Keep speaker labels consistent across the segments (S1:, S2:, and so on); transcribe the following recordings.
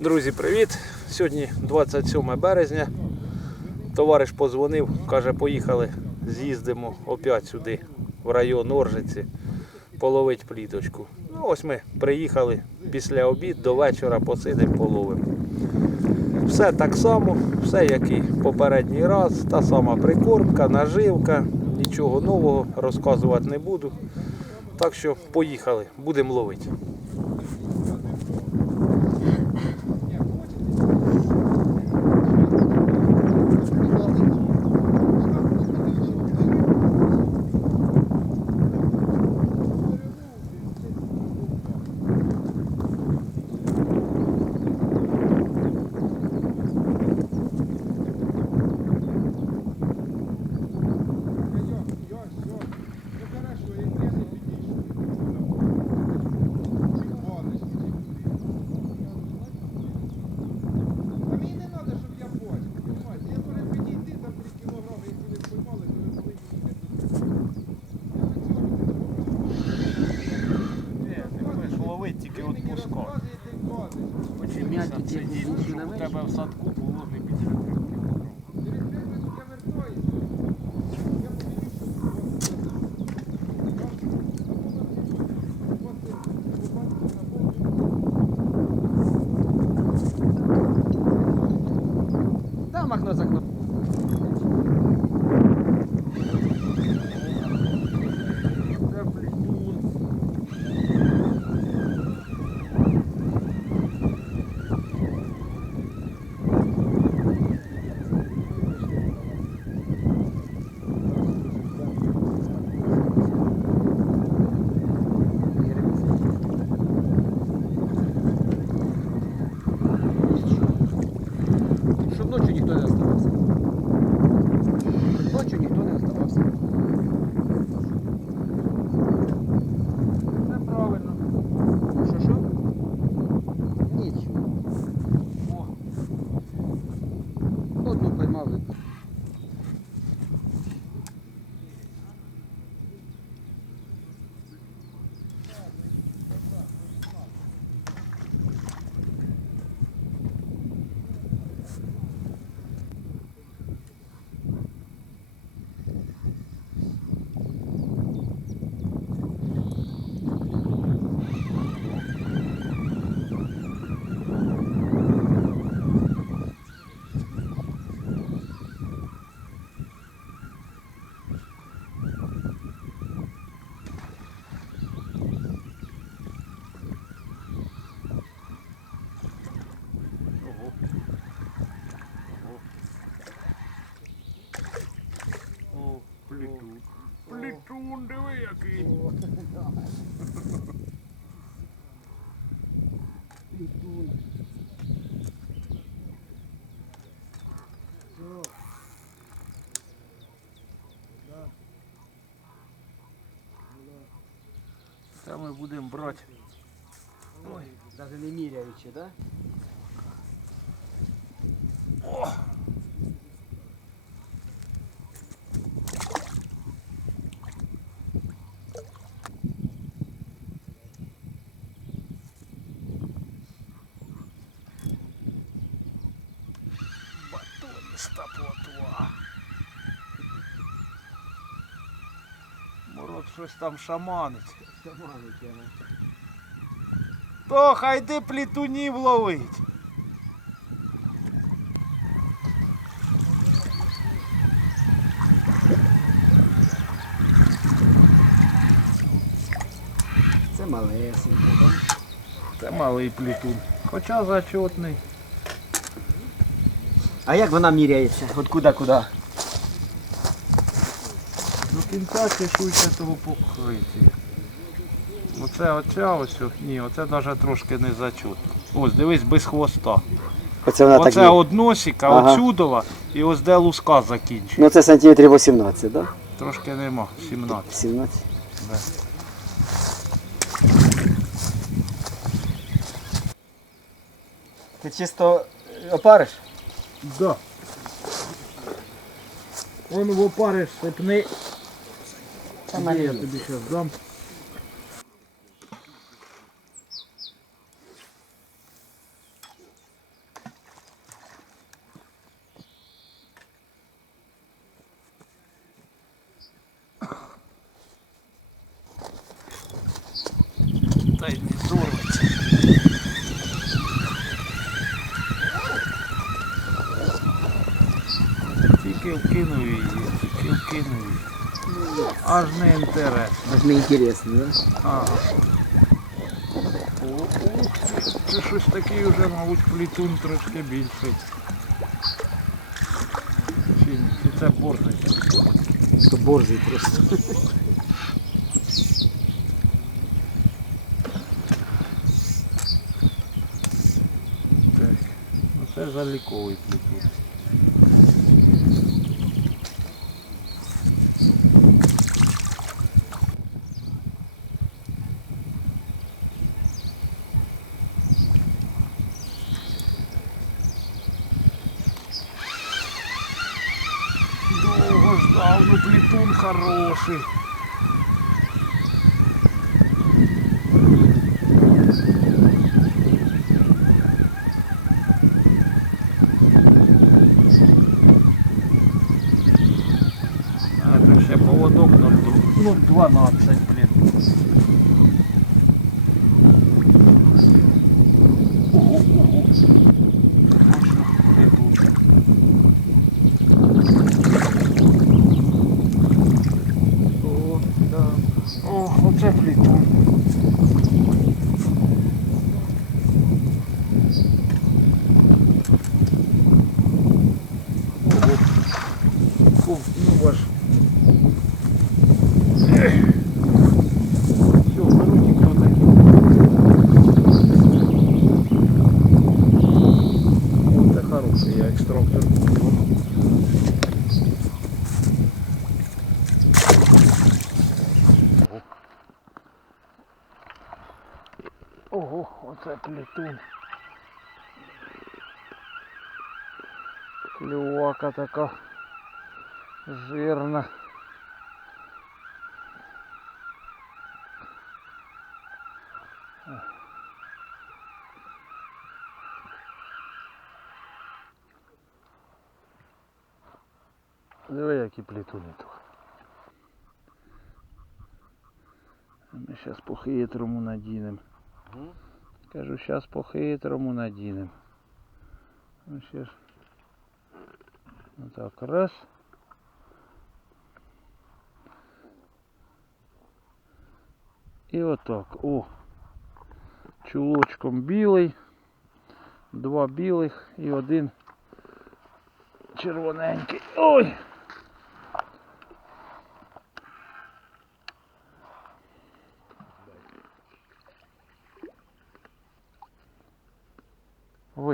S1: Друзі, привіт! Сьогодні 27 березня. Товариш позвонив, каже, поїхали, з'їздимо опять сюди, в район Оржиці, половить пліточку. Ну, ось ми приїхали після обід до вечора посидимо, половимо. Все так само, все як і попередній раз, та сама прикормка, наживка, нічого нового розказувати не буду. Так що поїхали, будемо ловити.
S2: А мені не треба, щоб я бачив, понимаєте? Я можу підійти там 3 кілограми, які ви поймали, то ви повинні
S1: Ні, ти будеш ловити, тільки
S2: Ви мені розказуєте і кажете.
S1: М'які ті сидіти, щоб у тебе в садку було не більше трьох кілограмів.
S2: Через три минути я вертаюся. Я подивлюся, що
S3: Да, Махно закно.
S1: Та ми будемо брати.
S3: Ой, навіть не міряючи, да?
S1: Батоніста плотва. Мород Щось там шаманить.
S3: Шаманики, ага.
S1: То хай йди плітунів ловить.
S3: Це малесенько, да?
S1: Це малий плітун. Хоча зачетний.
S3: А як вона міряється? От куди куди?
S1: До кінця чешуйчатого покриття. Оце оця ось, ні, оце навіть трошки не зачутно. Ось, дивись, без хвоста.
S3: Оце вона
S1: Оце
S3: так.
S1: од носика,
S3: Ага.
S1: отсюдова, і ось де луска закінчує.
S3: Ну це сантиметрів 18, да?
S1: Трошки нема, 17.
S3: 17.
S1: Да.
S3: Ти чисто опариш?
S1: Да. Он в опари сипни. Саме. Я тобі зараз дам. Тільки вкинув її. Аж не інтересно.
S3: Аж не інтересно, да?
S1: Ага. О, Ух це щось такий вже, мабуть, плітун трошки більший. Чи, чи це борзий?
S3: То борзий просто.
S1: Так. Ну це заліковий плітун. Ну плітун хороший. А тут ще поводок 0,12, Ого, оце плітун. Клювака така жирна. Диви, які плітуни тут. Ми зараз по хитрому надінемо. Кажу, зараз по хитрому надінемо. Ну ще ж. Отак, раз. І отак. О. Чулочком білий. Два білих і один червоненький. Ой!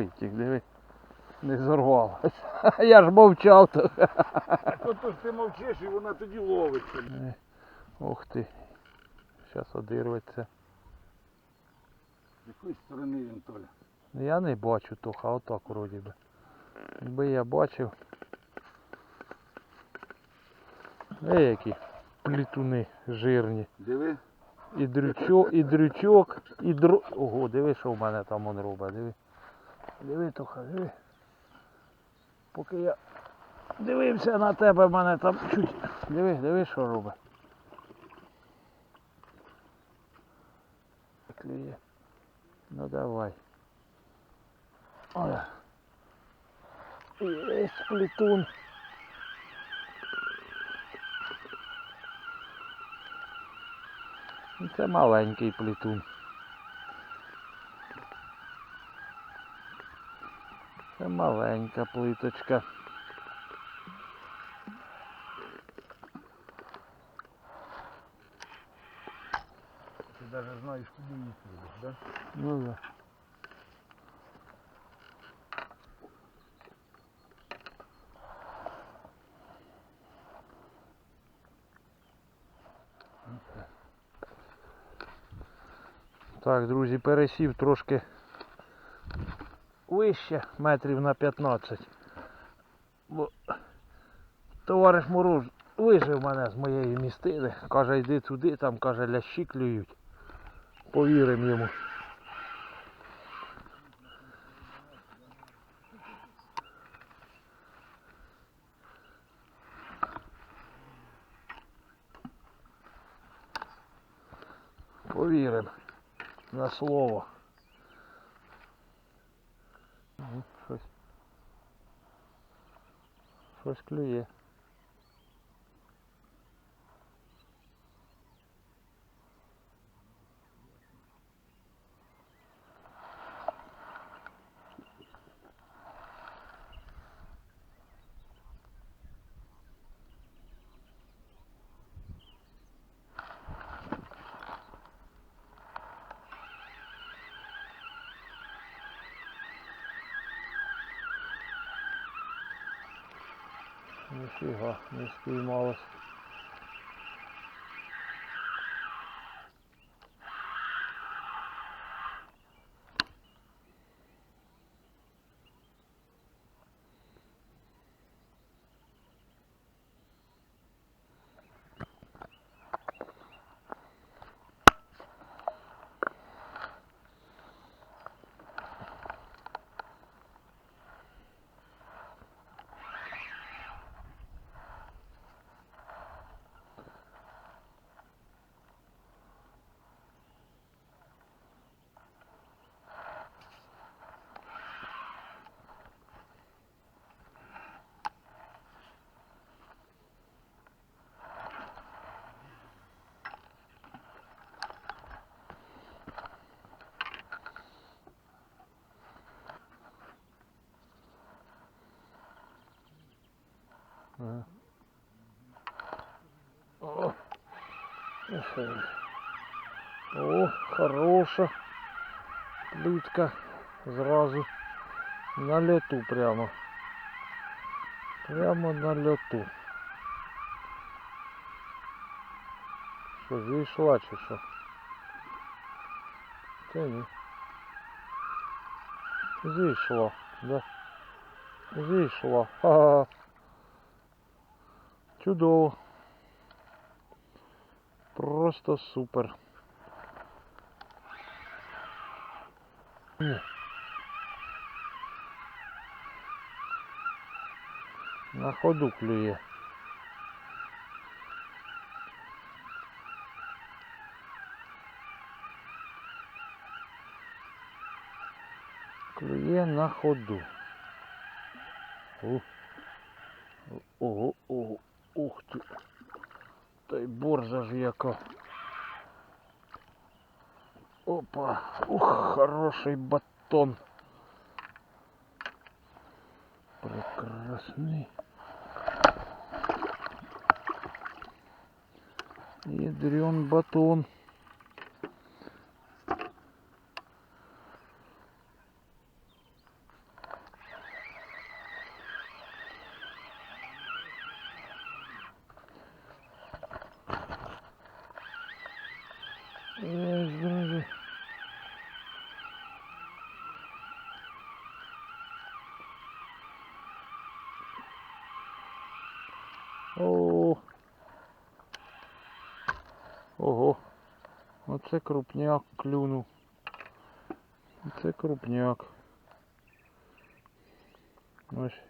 S1: Витік, диви. Не зорвалась. Я ж мовчав то.
S2: Ото ж ти мовчиш і вона тоді ловиться.
S1: Ух ти. Зараз одирветься.
S2: З якої сторони він Толя?
S1: Я не бачу Тоха, отак вроді би. Якби я бачив. Е, які плітуни жирні.
S2: Диви.
S1: І дрючок, і дрючок, і дро... Ого, диви, що в мене там он робить, диви. Диви, Тоха, диви. Поки я дивився на тебе, мене там чуть. Диви, диви, що робить. Клює. Ну давай. Ой. Є плітун. Це маленький плітун. Маленька плиточка.
S2: Ти навіть знаєш, куди їх їдеш, да?
S1: Ну да. Так, друзі, пересів трошки вище, метрів на 15. Бо товариш Мороз вижив мене з моєї містини. Каже, йди туди, там каже, лящі клюють. Повіримо йому. Повіримо на слово. Мгм, Клює. Не спіймалось. Ага. О, Ага. О, хороша плитка. Зразу на льоту прямо. Прямо на льоту. Що, зійшла чи що? Та ні. Зійшла, да. Зійшла. Ха-ха. Чудово. Просто супер. На ходу клює. Клює на ходу. Ого, ого, ух ти. Та й борза ж яка. Опа, ух, хороший батон. Прекрасний. Ядрен батон. О. Ого. Оце крупняк клюнув. Оце крупняк. Ось.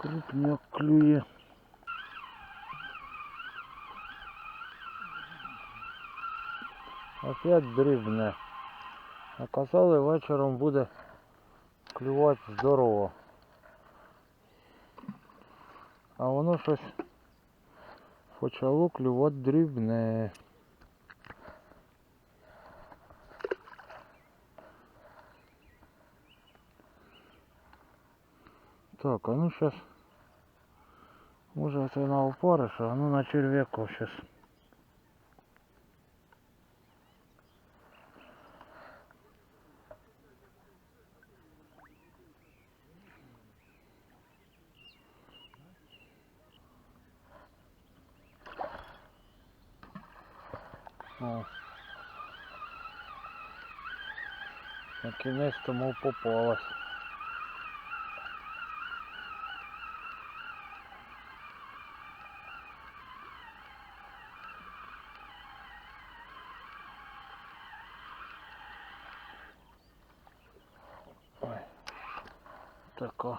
S1: Крупняк клює. Опять дрібне. А казали вечором буде клювати здорово. А воно щось почало клювати дрібне. Так, а ну сейчас. Може це на опариша, а ну на черв'яку сейчас. О. На кінець тому попалась. Така.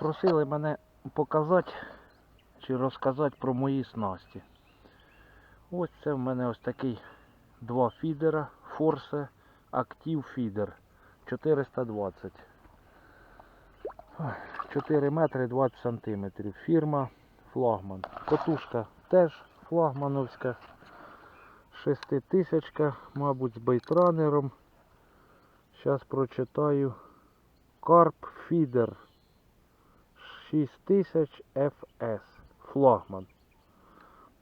S1: Просили мене показати чи розказати про мої снасті. Ось це в мене ось такий два фідера Force Active Feeder 420. 4 метри 20 сантиметрів. Фірма флагман. Котушка теж флагмановська. Шеститисячка, мабуть, з бейтранером. Зараз прочитаю. Carp Feeder 6000 FS. Флагман.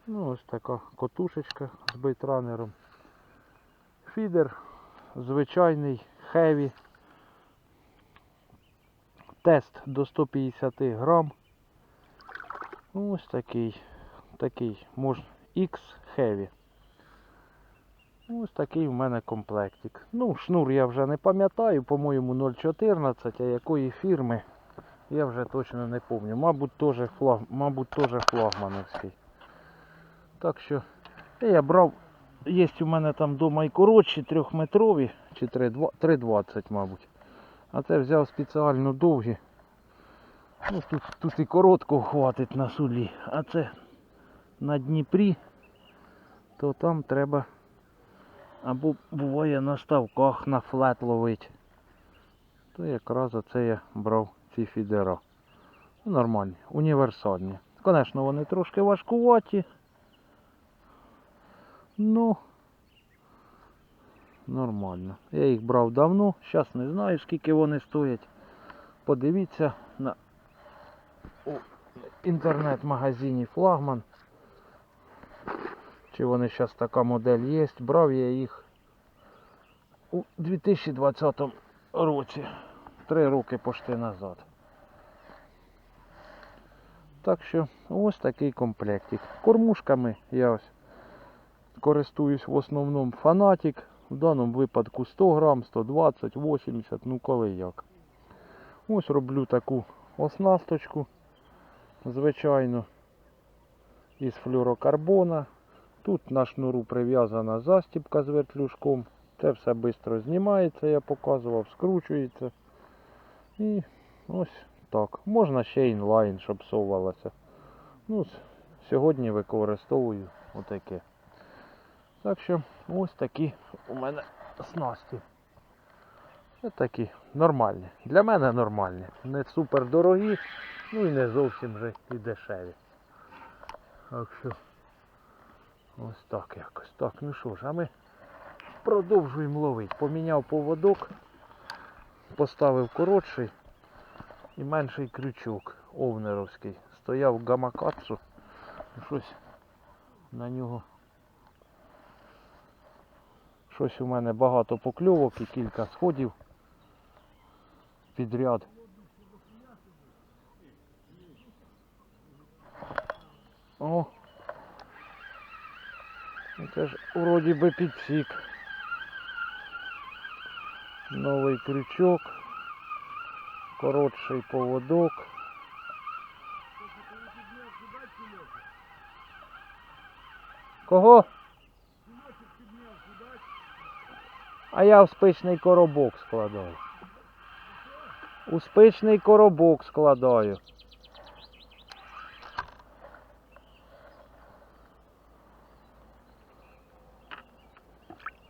S1: Ну, ось така котушечка з бейтранером. Фідер звичайний хеві. Тест до 150 грам. Ось такий. Такий мож X Heavy. Ось такий в мене комплектик. Ну, шнур я вже не пам'ятаю, по-моєму 0,14, а якої фірми я вже точно не пам'ятаю. Мабуть, теж флаг, мабуть, теж флагмановський. Так що я брав, є у мене там вдома і коротші, трьохметрові, чи 3,20, мабуть. А це взяв спеціально довгі. Ну, тут, тут і короткого хватить на сулі, а це на Дніпрі, то там треба або буває на ставках на флет ловить. То якраз оце я брав ці фідера. Ну, Нормальні, універсальні. Звісно, вони трошки важкуваті. Ну нормально. Я їх брав давно, зараз не знаю скільки вони стоять. Подивіться на інтернет-магазині флагман. Чи вони зараз така модель є. Брав я їх у 2020 році. Три роки пошти назад. Так що ось такий комплектик. Кормушками я ось користуюсь в основному фанатик. В даному випадку 100 грам, 120, 80, ну коли як. Ось роблю таку оснасточку, звичайно, із флюрокарбона. Тут на шнуру прив'язана застібка з вертлюжком. Це все швидко знімається, я показував, скручується. І ось так. Можна ще інлайн, щоб совалося. Ну, сьогодні використовую отаке. Так що ось такі у мене снасті. Це такі нормальні. Для мене нормальні. Не супер дорогі, ну і не зовсім вже і дешеві. Так що ось так якось. Так, ну що ж, а ми продовжуємо ловити. Поміняв поводок, поставив коротший і менший крючок овнеровський. Стояв гамакацу. Щось на нього Щось у мене багато покльовок і кілька сходів підряд. О! Це ж вроді би підсік. Новий крючок, коротший поводок. Кого? А я в спичний коробок складаю. У спичний коробок складаю.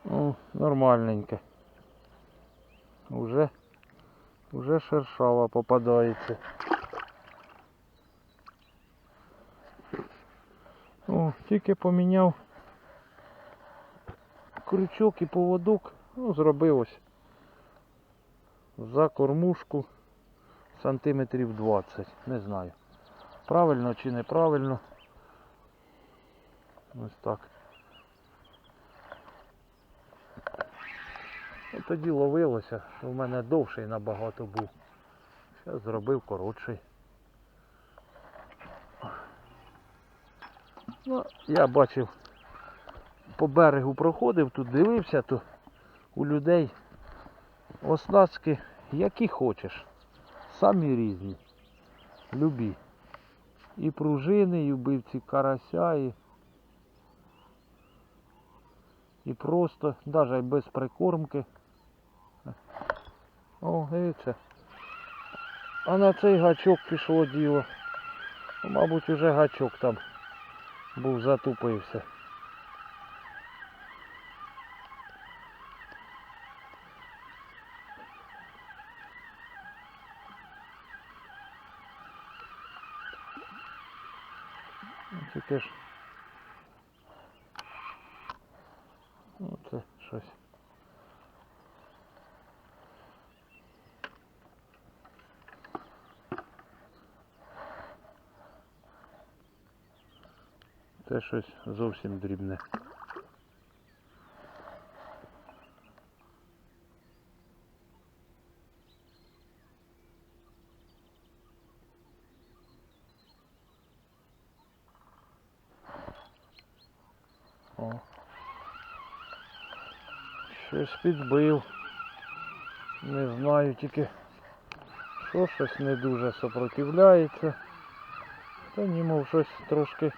S1: О, нормальненько. Уже, уже шершава попадається. О, тільки поміняв крючок і поводок. Ну, зробив ось за кормушку сантиметрів 20. Не знаю. Правильно чи неправильно. Ось так. І тоді ловилося, що в мене довший набагато був. Зараз зробив коротший. Ну, я бачив, по берегу проходив, тут дивився, то у людей оснастки які хочеш. Самі різні. Любі. І пружини, і вбивці карася, і, і просто, навіть без прикормки. О, дивіться. А на цей гачок пішло діло. Ну, Мабуть, уже гачок там був затупився. Ну, Тільки ж. Оце щось. щось зовсім дрібне. О. Щось підбив. Не знаю тільки, що щось не дуже сопротивляється. Та ні, мов щось трошки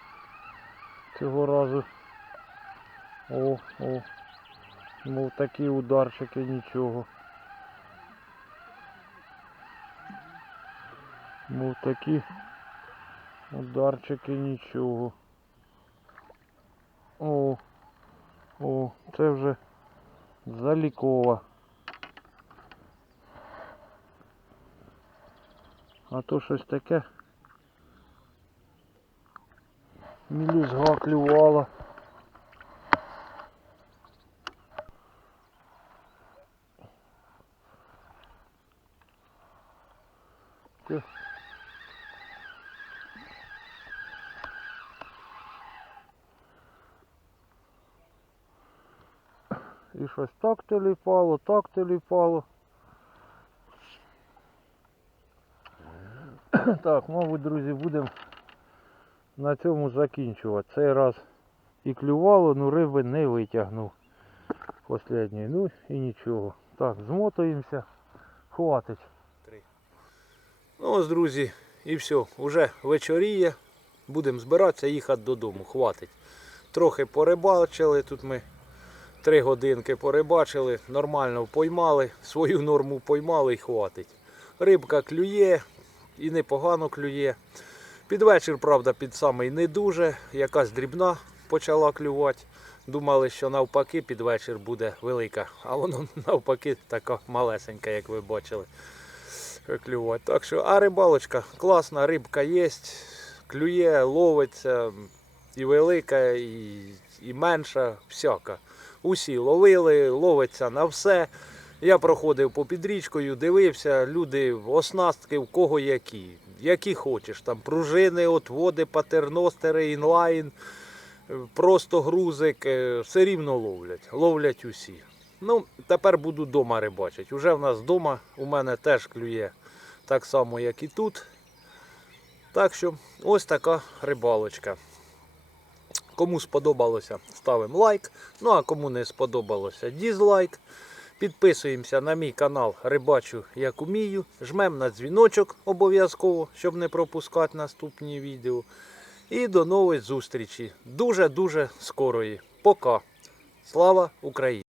S1: цього разу. О, о. Мов такі ударчики нічого. Мов такі ударчики нічого. О, о, це вже залікова. А то щось таке. Мілюзга клювала. І щось так то ліпало, так то ліпало. Так, мабуть, друзі, будемо на цьому закінчувати. Цей раз і клювало, ну риби не витягнув. Последній. Ну і нічого. Так, змотуємося. Хватить. Ну ось, друзі, і все. Уже вечоріє. Будемо збиратися, їхати додому. Хватить. Трохи порибачили. Тут ми три годинки порибачили, нормально поймали, свою норму поймали і хватить. Рибка клює і непогано клює. Під вечір, правда, під самий не дуже. Якась дрібна почала клювати. Думали, що навпаки під вечір буде велика, а воно навпаки така малесенька, як ви бачили. Клювати. Так що, а рибалочка класна, рибка є, клює, ловиться і велика, і, і менша, всяка. Усі ловили, ловиться на все. Я проходив по підрічкою, дивився, люди, оснастки в кого які. Які хочеш. Там пружини, отводи, патерностери, інлайн, просто грузик, е, все рівно ловлять. Ловлять усі. Ну, тепер буду вдома рибачити. Уже в нас вдома у мене теж клює так само, як і тут. Так що ось така рибалочка. Кому сподобалося, ставимо лайк. Ну а кому не сподобалося, дізлайк. Підписуємося на мій канал Рибачу як умію. Жмемо на дзвіночок обов'язково, щоб не пропускати наступні відео. І до нової зустрічі. Дуже-дуже скорої. Пока. Слава Україні!